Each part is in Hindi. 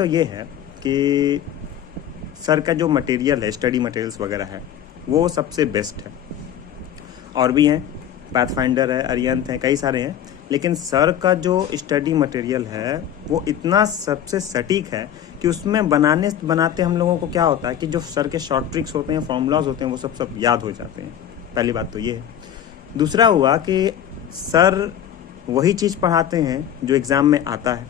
तो ये है कि सर का जो मटेरियल है, स्टडी मटेरियल्स वगैरह है, वो सबसे बेस्ट है। और भी हैं, पाथफाइंडर है, अरिहंत है, कई सारे हैं, लेकिन सर का जो स्टडी मटेरियल है वो इतना सबसे सटीक है कि उसमें बनाते हम लोगों को क्या होता है कि जो सर के शॉर्ट ट्रिक्स होते हैं, फॉर्मूलाज होते हैं, वो सब याद हो जाते हैं। पहली बात तो ये है। दूसरा हुआ कि सर वही चीज़ पढ़ाते हैं जो एग्ज़ाम में आता है,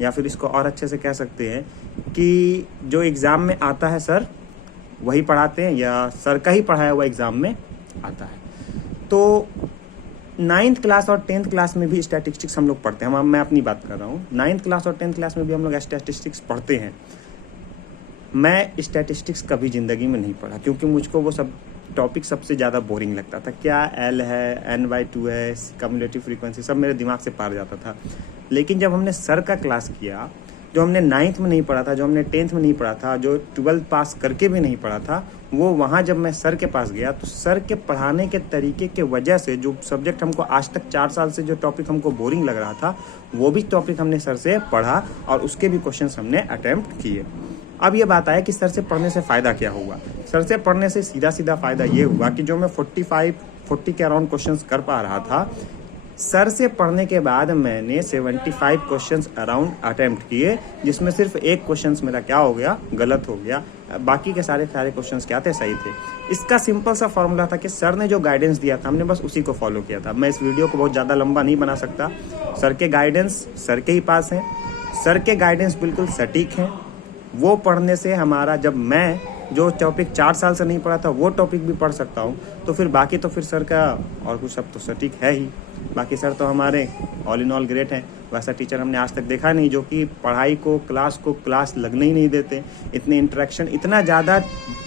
या फिर इसको और अच्छे से कह सकते हैं कि जो एग्ज़ाम में आता है सर वही पढ़ाते हैं, या सर का ही पढ़ाया हुआ एग्ज़ाम में आता है। तो 9th क्लास और 10th क्लास में भी स्टैटिस्टिक्स हम लोग पढ़ते हैं। मैं अपनी बात कर रहा हूँ, 9th क्लास और 10th क्लास में भी हम लोग स्टैटिस्टिक्स पढ़ते हैं। मैं स्टैटिस्टिक्स कभी ज़िंदगी में नहीं पढ़ा, क्योंकि मुझको वो सब टॉपिक सबसे ज़्यादा बोरिंग लगता था। क्या एल है, n/2 है, कम्युलेटिव फ्रीक्वेंसी, सब मेरे दिमाग से पार जाता था। लेकिन जब हमने सर का क्लास किया, जो हमने 9th में नहीं पढ़ा था, जो हमने 10th में नहीं पढ़ा था, जो 12th पास करके भी नहीं पढ़ा था, वो वहाँ जब मैं सर के पास गया तो सर के पढ़ाने के तरीके के वजह से जो सब्जेक्ट हमको आज तक 4 साल से जो टॉपिक हमको बोरिंग लग रहा था, वो भी टॉपिक हमने सर से पढ़ा और उसके भी क्वेश्चंस हमने अटेम्प्ट किए। अब ये बात आया कि सर से पढ़ने से फ़ायदा क्या हुआ। सर से पढ़ने से सीधा फ़ायदा ये हुआ कि जो मैं 40 के अराउंड क्वेश्चंस कर पा रहा था, सर से पढ़ने के बाद मैंने 75 क्वेश्चंस अराउंड अटेम्प्ट किए, जिसमें सिर्फ एक क्वेश्चंस मेरा क्या हो गया, गलत हो गया। बाकी के सारे क्वेश्चंस क्या थे, सही थे। इसका सिंपल सा फॉर्मूला था कि सर ने जो गाइडेंस दिया था, हमने बस उसी को फॉलो किया था। मैं इस वीडियो को बहुत ज़्यादा लंबा नहीं बना सकता। सर के गाइडेंस सर के ही पास हैं, सर के गाइडेंस बिल्कुल सटीक हैं। वो पढ़ने से हमारा, जब मैं जो टॉपिक 4 साल से नहीं पढ़ा था वो टॉपिक भी पढ़ सकता हूँ, तो फिर बाकी तो फिर सर का और कुछ सब तो सटीक है ही। बाकी सर तो हमारे ऑल इन ऑल ग्रेट हैं। वैसा टीचर हमने आज तक देखा नहीं जो कि पढ़ाई को, क्लास लगने ही नहीं देते। इतने इंटरेक्शन, इतना ज़्यादा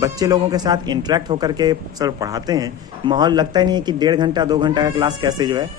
बच्चे लोगों के साथ इंटरेक्ट होकर के सर पढ़ाते हैं, माहौल लगता ही नहीं है कि 1.5 घंटा 2 घंटा का क्लास कैसे जो है